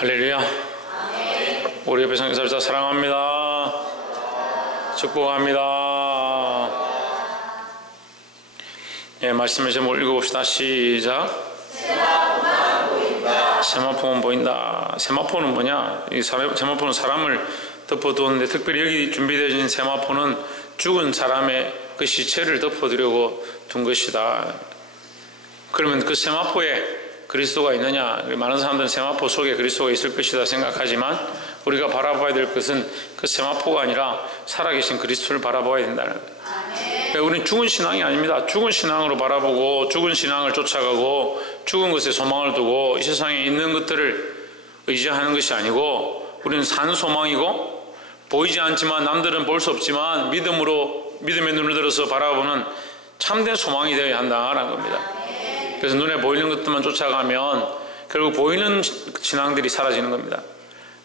할렐루야. 우리 옆에 성교사를 다 사랑합니다. 축복합니다. 예, 말씀을 제목을 읽어봅시다. 시작. 세마포는 보인다. 세마포는 뭐냐? 이 세마포는 사람을 덮어두었는데, 특별히 여기 준비되어진 세마포는 죽은 사람의 그 시체를 덮어두려고 둔 것이다. 그러면 그 세마포에 그리스도가 있느냐? 많은 사람들은 세마포 속에 그리스도가 있을 것이다 생각하지만, 우리가 바라봐야 될 것은 그 세마포가 아니라 살아계신 그리스도를 바라봐야 된다는 거예요. 그러니까 우리는 죽은 신앙이 아닙니다. 죽은 신앙으로 바라보고 죽은 신앙을 쫓아가고 죽은 것에 소망을 두고 이 세상에 있는 것들을 의지하는 것이 아니고, 우리는 산 소망이고 보이지 않지만, 남들은 볼 수 없지만 믿음의 눈을 들어서 바라보는 참된 소망이 되어야 한다는 겁니다. 그래서 눈에 보이는 것들만 쫓아가면 결국 보이는 신앙들이 사라지는 겁니다.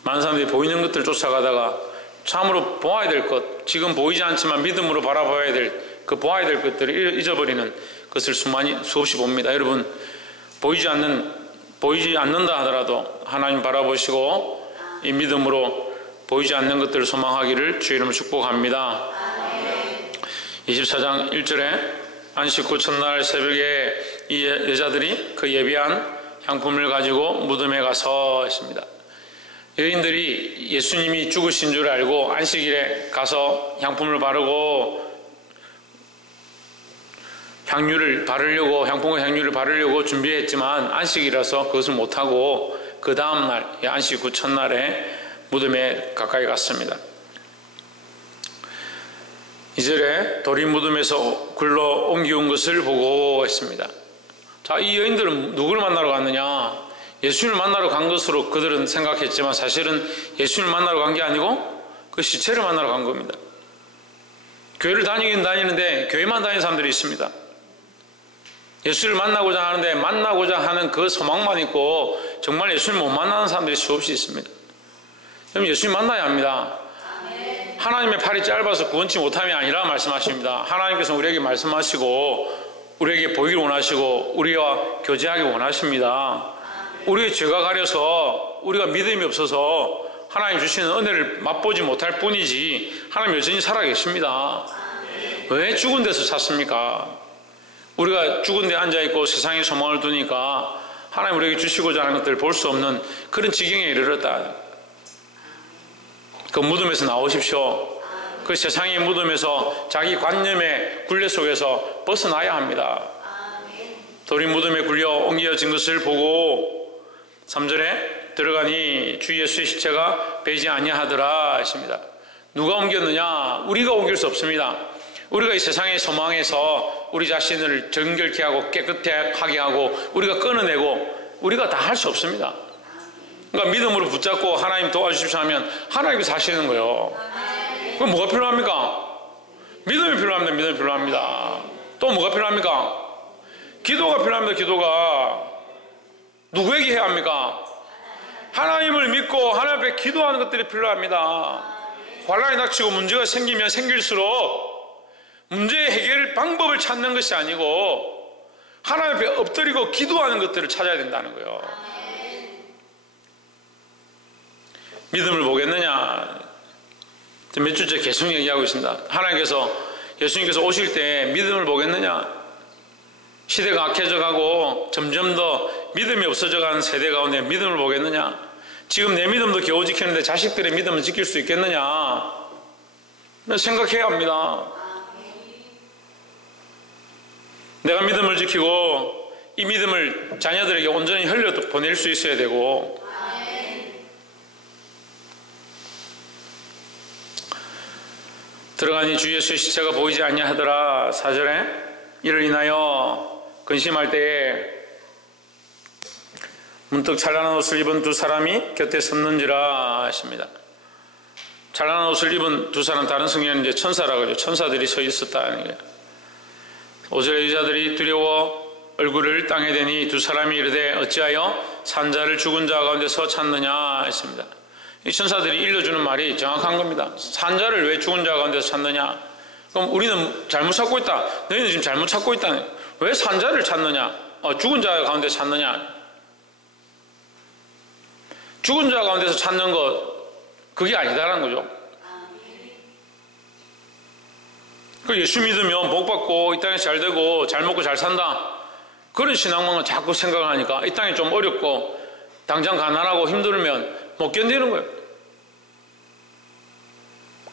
많은 사람들이 보이는 것들을 쫓아가다가 참으로 보아야 될 것, 지금 보이지 않지만 믿음으로 바라봐야 될 그 보아야 될 것들을 잊어버리는 것을 수없이 봅니다. 여러분, 보이지 않는다 하더라도 하나님 바라보시고 이 믿음으로 보이지 않는 것들을 소망하기를 주의 이름으로 축복합니다. 24장 1절에 안식 후 첫날 새벽에 이 여자들이 그 예비한 향품을 가지고 무덤에 가서 했습니다. 여인들이 예수님이 죽으신 줄 알고 안식일에 가서 향품을 바르고 향품과 향유를 바르려고 준비했지만, 안식이라서 그것을 못하고 그 다음날 안식 후 첫날에 무덤에 가까이 갔습니다. 2절에 돌이 무덤에서 굴러 옮겨온 것을 보고 했습니다. 자, 이 여인들은 누구를 만나러 갔느냐? 예수님을 만나러 간 것으로 그들은 생각했지만, 사실은 예수님을 만나러 간 게 아니고 그 시체를 만나러 간 겁니다. 교회를 다니긴 다니는데 교회만 다니는 사람들이 있습니다. 예수를 만나고자 하는데 만나고자 하는 그 소망만 있고 정말 예수를 못 만나는 사람들이 수없이 있습니다. 그럼 예수님 만나야 합니다. 하나님의 팔이 짧아서 구원치 못함이 아니라 말씀하십니다. 하나님께서 우리에게 말씀하시고 우리에게 보기를 원하시고 우리와 교제하기 원하십니다. 우리의 죄가 가려서 우리가 믿음이 없어서 하나님 주시는 은혜를 맛보지 못할 뿐이지, 하나님 여전히 살아계십니다. 왜 죽은 데서 찾습니까? 우리가 죽은 데 앉아있고 세상에 소망을 두니까 하나님 우리에게 주시고자 하는 것들을 볼 수 없는 그런 지경에 이르렀다. 그 무덤에서 나오십시오. 그 세상의 무덤에서 자기 관념의 굴레 속에서 벗어나야 합니다. 돌이 무덤에 굴려 옮겨진 것을 보고 3절에 들어가니 주 예수의 시체가 베이지 아니하더라 하십니다. 누가 옮겼느냐? 우리가 옮길 수 없습니다. 우리가 이 세상의 소망에서 우리 자신을 정결케 하고 깨끗하게 하고 우리가 끊어내고 우리가 다 할 수 없습니다. 그러니까 믿음으로 붙잡고 하나님 도와주십시오 하면 하나님께서 하시는 거예요. 그럼 뭐가 필요합니까? 믿음이 필요합니다. 믿음이 필요합니다. 또 뭐가 필요합니까? 기도가 필요합니다. 기도가. 누구에게 해야 합니까? 하나님을 믿고 하나님 앞에 기도하는 것들이 필요합니다. 환난이 닥치고 문제가 생기면 생길수록 문제의 해결 방법을 찾는 것이 아니고 하나님 앞에 엎드리고 기도하는 것들을 찾아야 된다는 거예요. 믿음을 보겠느냐? 몇 주째 계속 얘기하고 있습니다. 하나님께서, 예수님께서 오실 때 믿음을 보겠느냐? 시대가 악해져 가고 점점 더 믿음이 없어져 가는 세대 가운데 믿음을 보겠느냐? 지금 내 믿음도 겨우 지키는데 자식들의 믿음을 지킬 수 있겠느냐? 생각해야 합니다. 내가 믿음을 지키고 이 믿음을 자녀들에게 온전히 흘려 보낼 수 있어야 되고, 들어가니 주 예수의 시체가 보이지 아니하더라. 4절에 이를 인하여 근심할 때에 문득 찬란한 옷을 입은 두 사람이 곁에 섰는지라 하십니다. 찬란한 옷을 입은 두 사람, 다른 성경에는 이제 천사라고 하죠. 천사들이 서 있었다는 거예요. 5절에 여자들이 두려워 얼굴을 땅에 대니 두 사람이 이르되 어찌하여 산자를 죽은 자 가운데서 찾느냐 했습니다. 이 천사들이 일러주는 말이 정확한 겁니다. 산자를 왜 죽은 자 가운데서 찾느냐? 그럼 우리는 잘못 찾고 있다. 너희는 지금 잘못 찾고 있다. 왜 산자를 찾느냐? 죽은 자 가운데 찾느냐? 죽은 자 가운데서 찾는 것, 그게 아니다라는 거죠. 그 예수 믿으면 복 받고 이 땅에서 잘 되고 잘 먹고 잘 산다, 그런 신앙만은 자꾸 생각을 하니까 이 땅이 좀 어렵고 당장 가난하고 힘들면 못 견디는 거예요.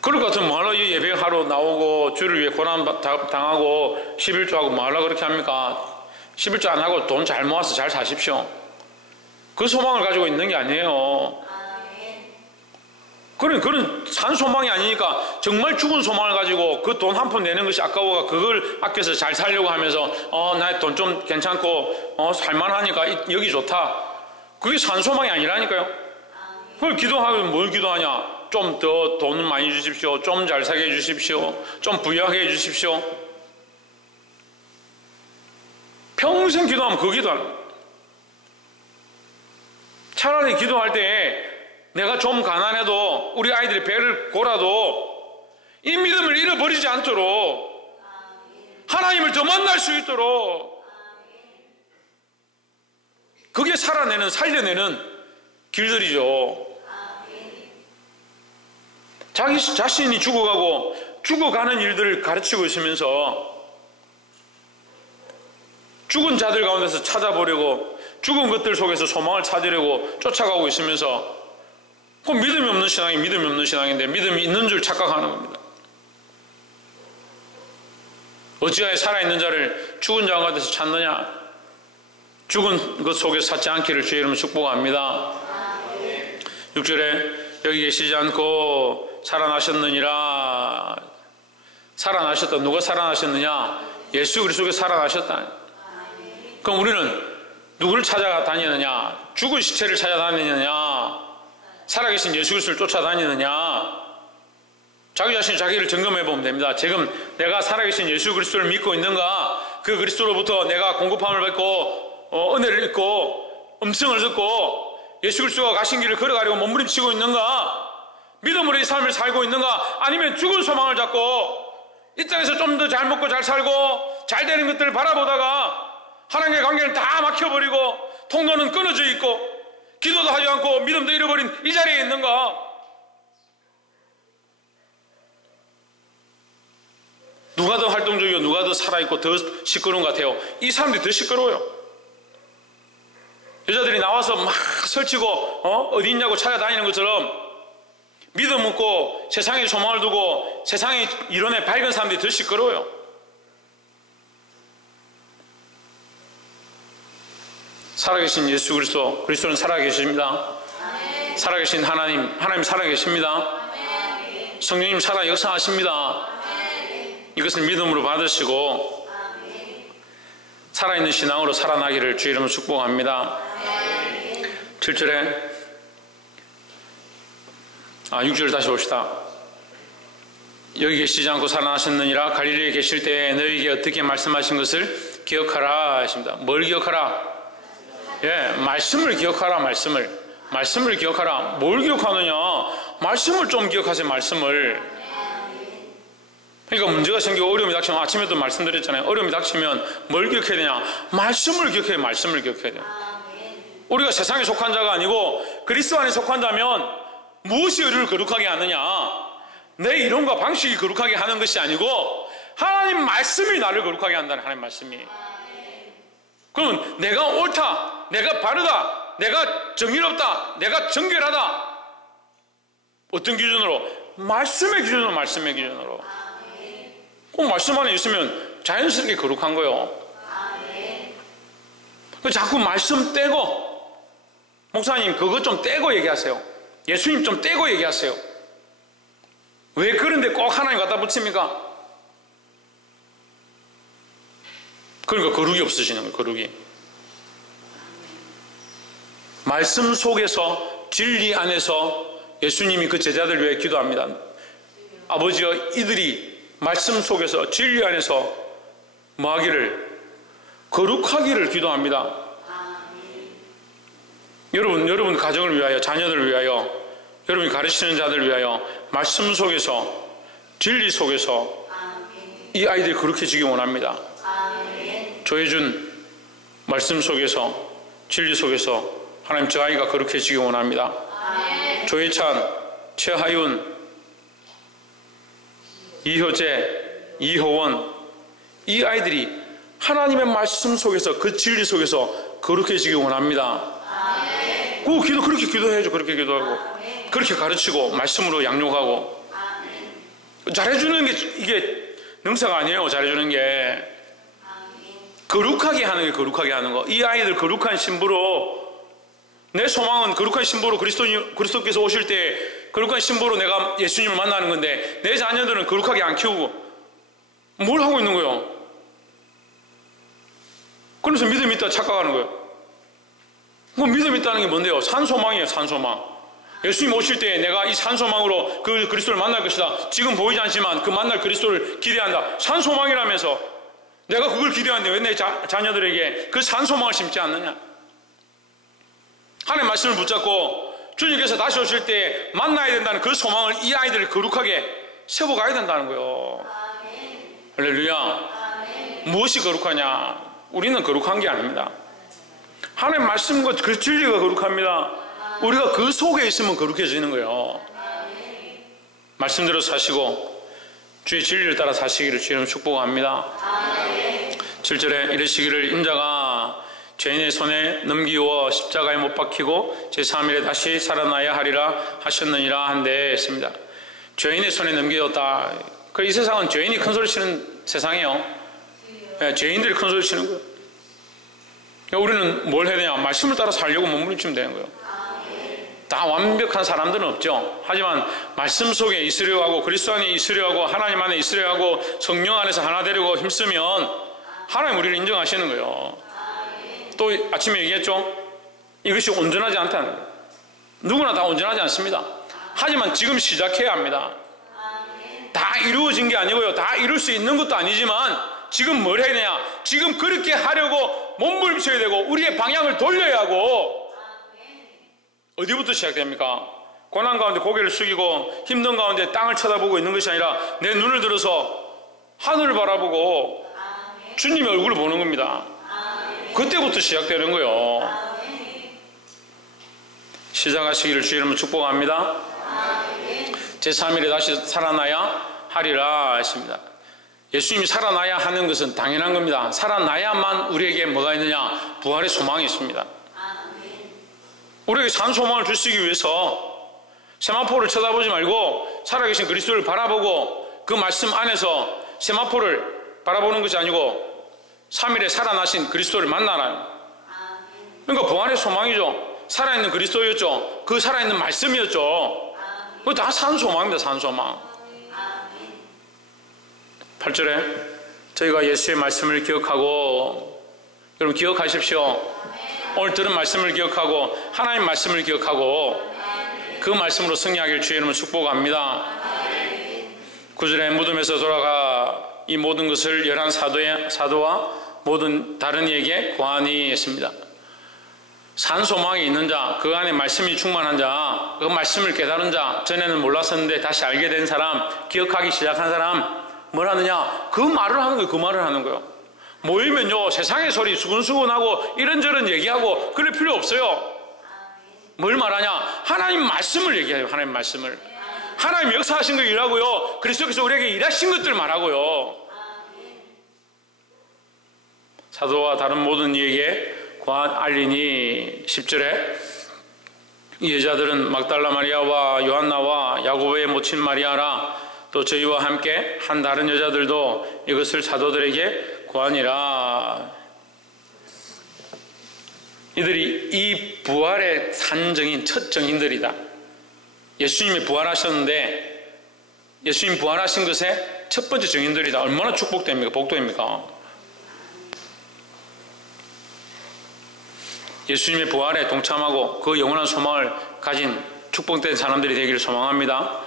그럴 것 같으면 뭐하러 예배하러 나오고 주를 위해 고난 당하고 11조하고 뭐하러 그렇게 합니까? 11조 안 하고 돈 잘 모아서 잘 사십시오. 그 소망을 가지고 있는 게 아니에요. 그런 산 소망이 아니니까 정말 죽은 소망을 가지고 그 돈 한 푼 내는 것이 아까워가 그걸 아껴서 잘 살려고 하면서 나 돈 좀 괜찮고 살만하니까 여기 좋다, 그게 산 소망이 아니라니까요. 그걸 기도하면 뭘 기도하냐? 좀 더 돈 많이 주십시오, 좀 잘 살게 해주십시오, 좀 부유하게 해주십시오. 평생 기도하면 그 기도하는 거예요. 차라리 기도할 때 내가 좀 가난해도 우리 아이들이 배를 골아도 이 믿음을 잃어버리지 않도록 하나님을 더 만날 수 있도록, 그게 살려내는 길들이죠. 자기 자신이 죽어가는 일들을 가르치고 있으면서 죽은 자들 가운데서 찾아보려고, 죽은 것들 속에서 소망을 찾으려고 쫓아가고 있으면서, 그 믿음이 없는 신앙이 믿음이 없는 신앙인데 믿음이 있는 줄 착각하는 겁니다. 어찌하여 살아있는 자를 죽은 자 가운데서 찾느냐? 죽은 것 속에 찾지 않기를 주의 이름으로 축복합니다. 6절에 여기 계시지 않고 살아나셨느니라. 살아나셨다. 누가 살아나셨느냐? 예수 그리스도가 살아나셨다. 그럼 우리는 누구를 찾아다니느냐? 죽은 시체를 찾아다니느냐? 살아계신 예수 그리스도를 쫓아다니느냐? 자기 자신이 자기를 점검해 보면 됩니다. 지금 내가 살아계신 예수 그리스도를 믿고 있는가? 그 그리스도로부터 내가 공급함을 받고 은혜를 입고 음성을 듣고 예수 그리스도가 가신 길을 걸어가려고 몸부림치고 있는가? 믿음으로 이 삶을 살고 있는가? 아니면 죽은 소망을 잡고 이 땅에서 좀 더 잘 먹고 잘 살고 잘 되는 것들을 바라보다가 하나님의 관계를 다 막혀버리고 통로는 끊어져 있고 기도도 하지 않고 믿음도 잃어버린 이 자리에 있는가? 누가 더 활동적이고 누가 더 살아있고 더 시끄러운 것 같아요? 이 사람들이 더 시끄러워요. 여자들이 나와서 막 설치고 어디 있냐고 찾아다니는 것처럼 믿음 없고 세상에 소망을 두고 세상의 이론에 밝은 사람들이 더 시끄러워요. 살아계신 예수 그리스도는 살아계십니다. 살아계신 하나님 살아계십니다. 성령님 살아 역사하십니다. 이것을 믿음으로 받으시고 살아있는 신앙으로 살아나기를 주의 이름으로 축복합니다. 7절에 6절 다시 봅시다. 여기 계시지 않고 살아나셨느니라. 갈릴리에 계실 때에 너희에게 어떻게 말씀하신 것을 기억하라 하십니다. 뭘 기억하라? 말씀을 기억하라. 말씀을 기억하라. 뭘 기억하느냐? 말씀을 좀 기억하세요. 말씀을. 그러니까 문제가 생기고 어려움이 닥치면, 아침에도 말씀드렸잖아요. 어려움이 닥치면 뭘 기억해야 되냐? 말씀을 기억해야 돼요. 말씀을 기억해야 돼요. 우리가 세상에 속한 자가 아니고 그리스도 안에 속한 자면 무엇이 우리를 거룩하게 하느냐? 내 이론과 방식이 거룩하게 하는 것이 아니고 하나님 말씀이 나를 거룩하게 한다는, 하나님 말씀이. 그러면 내가 옳다, 내가 바르다, 내가 정의롭다, 내가 정결하다. 어떤 기준으로? 말씀의 기준으로. 그 말씀 안에 있으면 자연스럽게 거룩한 거예요. 자꾸 말씀 떼고, 목사님 그것 좀 떼고 얘기하세요. 예수님 좀 떼고 얘기하세요. 왜 그런데 꼭 하나님 갖다 붙입니까? 그러니까 거룩이 없으시는 거예요. 거룩이. 말씀 속에서, 진리 안에서 예수님이 그 제자들 위해 기도합니다. 아버지여, 이들이 말씀 속에서 진리 안에서 뭐하기를? 거룩하기를 기도합니다. 여러분 가정을 위하여, 자녀들을 위하여, 여러분이 가르치는 자들을 위하여 말씀 속에서, 진리 속에서 이 아이들이 거룩해지기 원합니다. 조혜준 말씀 속에서, 진리 속에서 하나님 저 아이가 거룩해지기 원합니다. 조혜찬, 최하윤, 이효재, 이효원, 이 아이들이 하나님의 말씀 속에서 그 진리 속에서 거룩해지기 원합니다. 그렇게 기도해야죠. 그렇게 기도하고 그렇게 가르치고 말씀으로 양육하고 잘해주는 게 이게 능사가 아니에요. 잘해주는 게 거룩하게 하는 게 거룩하게 하는 거. 이 아이들 거룩한 신부로 내 소망은 거룩한 신부로 그리스도께서 오실 때 거룩한 신부로 내가 예수님을 만나는 건데 내 자녀들은 거룩하게 안 키우고 뭘 하고 있는 거예요? 그래서 믿음 있다 착각하는 거예요. 그 믿음 있다는 게 뭔데요? 산소망이에요. 산소망. 예수님 오실 때 내가 이 산소망으로 그 그리스도를 만날 것이다. 지금 보이지 않지만 그 만날 그리스도를 기대한다. 산소망이라면서 내가 그걸 기대하는데 왜 내 자녀들에게 그 산소망을 심지 않느냐? 하나님의 말씀을 붙잡고 주님께서 다시 오실 때 만나야 된다는 그 소망을 이 아이들을 거룩하게 세워가야 된다는 거예요. 할렐루야. 무엇이 거룩하냐? 우리는 거룩한 게 아닙니다. 하나님의 말씀과 그 진리가 거룩합니다. 우리가 그 속에 있으면 거룩해지는 거예요. 말씀대로 사시고 주의 진리를 따라 사시기를 주님 축복합니다. 7절에 이르시기를 인자가 죄인의 손에 넘기워 십자가에 못 박히고 제3일에 다시 살아나야 하리라 하셨느니라 한데 했습니다. 죄인의 손에 넘기었다. 이 세상은 죄인이 큰 소리 치는 세상이에요. 죄인들이 큰 소리 치는 거예요. 우리는 뭘 해야 되냐? 말씀을 따라 살려고 몸부림치면 되는 거예요. 다 완벽한 사람들은 없죠. 하지만 말씀 속에 있으려 하고 그리스도 안에 있으려 하고 하나님 안에 있으려 하고 성령 안에서 하나 되려고 힘쓰면 하나님 우리를 인정하시는 거예요. 또 아침에 얘기했죠. 이것이 온전하지 않다는 거예요. 누구나 다 온전하지 않습니다. 하지만 지금 시작해야 합니다. 다 이루어진 게 아니고요. 다 이룰 수 있는 것도 아니지만 지금 뭘 해야 되냐? 지금 그렇게 하려고 몸부림쳐야 되고 우리의 방향을 돌려야 하고. 어디부터 시작됩니까? 고난 가운데 고개를 숙이고 힘든 가운데 땅을 쳐다보고 있는 것이 아니라 내 눈을 들어서 하늘을 바라보고 주님의 얼굴을 보는 겁니다. 그때부터 시작되는 거예요. 시작하시기를 주의 이름으로 축복합니다. 제3일에 다시 살아나야 하리라 했습니다. 예수님이 살아나야 하는 것은 당연한 겁니다. 살아나야만 우리에게 뭐가 있느냐? 부활의 소망이 있습니다. 우리에게 산 소망을 주시기 위해서 세마포를 쳐다보지 말고 살아계신 그리스도를 바라보고 그 말씀 안에서 세마포를 바라보는 것이 아니고 3일에 살아나신 그리스도를 만나라. 그러니까 부활의 소망이죠. 살아있는 그리스도였죠. 그 살아있는 말씀이었죠. 그거 다 산 소망입니다. 산 소망. 8절에 저희가 예수의 말씀을 기억하고, 여러분 기억하십시오. 오늘 들은 말씀을 기억하고 하나님 말씀을 기억하고 그 말씀으로 승리하기를 주의 이름으로 축복합니다. 9절에 무덤에서 돌아가 이 모든 것을 11 사도와 모든 다른 이에게 고하니 했습니다. 산 소망이 있는 자, 그 안에 말씀이 충만한 자, 그 말씀을 깨달은 자, 전에는 몰랐었는데 다시 알게 된 사람, 기억하기 시작한 사람, 뭘 하느냐? 그 말을 하는 거예요. 그 말을 하는 거예요. 모이면요, 세상의 소리 수근수근하고 이런저런 얘기하고 그럴 필요 없어요. 뭘 말하냐? 하나님 말씀을 얘기해요. 하나님 말씀을. 하나님 역사하신 거 일하고요, 그리스도께서 우리에게 일하신 것들 말하고요. 사도와 다른 모든 이에게 알리니 10절에 이 여자들은 막달라 마리아와 요한나와 야고보의 모친 마리아라, 또 저희와 함께 한 다른 여자들도 이것을 사도들에게 고하니라. 이들이 이 부활의 산증인 첫 증인들이다. 예수님이 부활하셨는데 예수님 부활하신 것의 첫 번째 증인들이다. 얼마나 축복됩니까? 복도입니까? 예수님의 부활에 동참하고 그 영원한 소망을 가진 축복된 사람들이 되기를 소망합니다.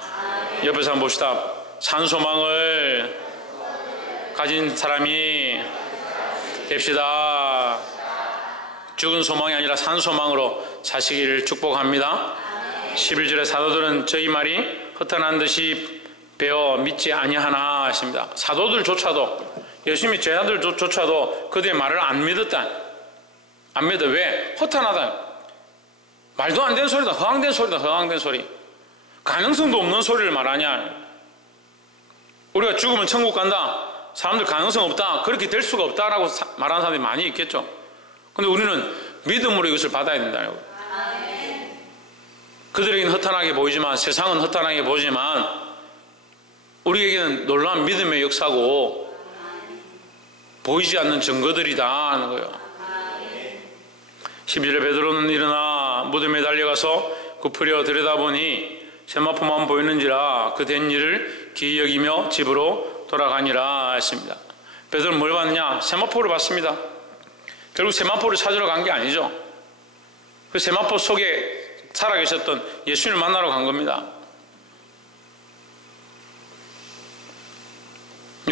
옆에서 한번 봅시다. 산 소망을 가진 사람이 됩시다. 죽은 소망이 아니라 산 소망으로 사시기를 축복합니다. 11절에 사도들은 저희 말이 허탄한 듯이 배워 믿지 아니하나 하십니다. 사도들조차도, 예수님의 제자들조차도 그들의 말을 안 믿었다. 안 믿어. 왜? 허탄하다. 말도 안 되는 소리다. 허황된 소리다. 허황된 소리. 가능성도 없는 소리를 말하냐. 우리가 죽으면 천국 간다. 사람들 가능성 없다. 그렇게 될 수가 없다라고 말하는 사람들이 많이 있겠죠. 근데 우리는 믿음으로 이것을 받아야 된다고. 그들에게는 허탄하게 보이지만, 세상은 허탄하게 보지만 우리에게는 놀라운 믿음의 역사고 보이지 않는 증거들이다 하는 거예요. 12절에 베드로는 일어나 무덤에 달려가서 굽으려 들여다보니 세마포만 보이는지라 그 된 일을 기이 여기며 집으로 돌아가니라 했습니다. 베드로는 뭘 봤느냐? 세마포를 봤습니다. 결국 세마포를 찾으러 간 게 아니죠. 그 세마포 속에 살아계셨던 예수님을 만나러 간 겁니다.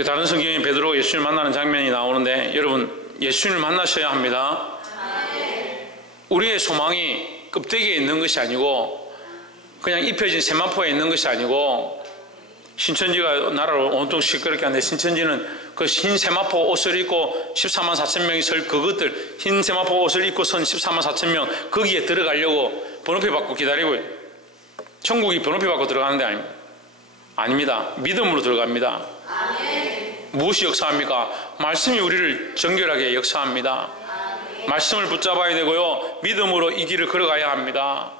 다른 성경에 베드로가 예수님을 만나는 장면이 나오는데, 여러분, 예수님을 만나셔야 합니다. 우리의 소망이 껍데기에 있는 것이 아니고, 그냥 입혀진 세마포에 있는 것이 아니고, 신천지가 나라를 온통 시끄럽게 하는데, 신천지는 그 흰 세마포 옷을 입고 14만 4천 명이 설 그것들, 흰 세마포 옷을 입고 선 14만 4천 명, 거기에 들어가려고 번호표 받고 기다리고, 천국이 번호표 받고 들어가는 데 아닙니다. 아닙니다. 믿음으로 들어갑니다. 무엇이 역사합니까? 말씀이 우리를 정결하게 역사합니다. 말씀을 붙잡아야 되고요, 믿음으로 이 길을 걸어가야 합니다.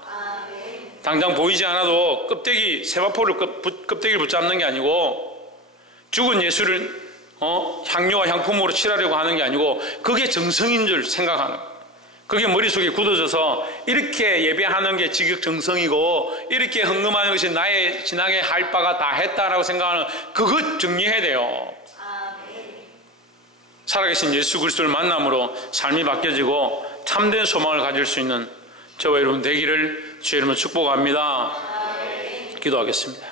당장 보이지 않아도 껍데기, 세마포를 껍데기를 붙잡는 게 아니고, 죽은 예수를 향료와 향품으로 칠하려고 하는 게 아니고, 그게 정성인 줄 생각하는, 그게 머릿속에 굳어져서 이렇게 예배하는 게 지극정성이고 이렇게 헌금하는 것이 나의 지나게 할 바가 다 했다라고 생각하는, 그것 정리해야 돼요. 살아계신 예수 그리스도를 만남으로 삶이 바뀌어지고 참된 소망을 가질 수 있는 저와 여러분 되기를 주의 이름으로 축복합니다. 기도하겠습니다.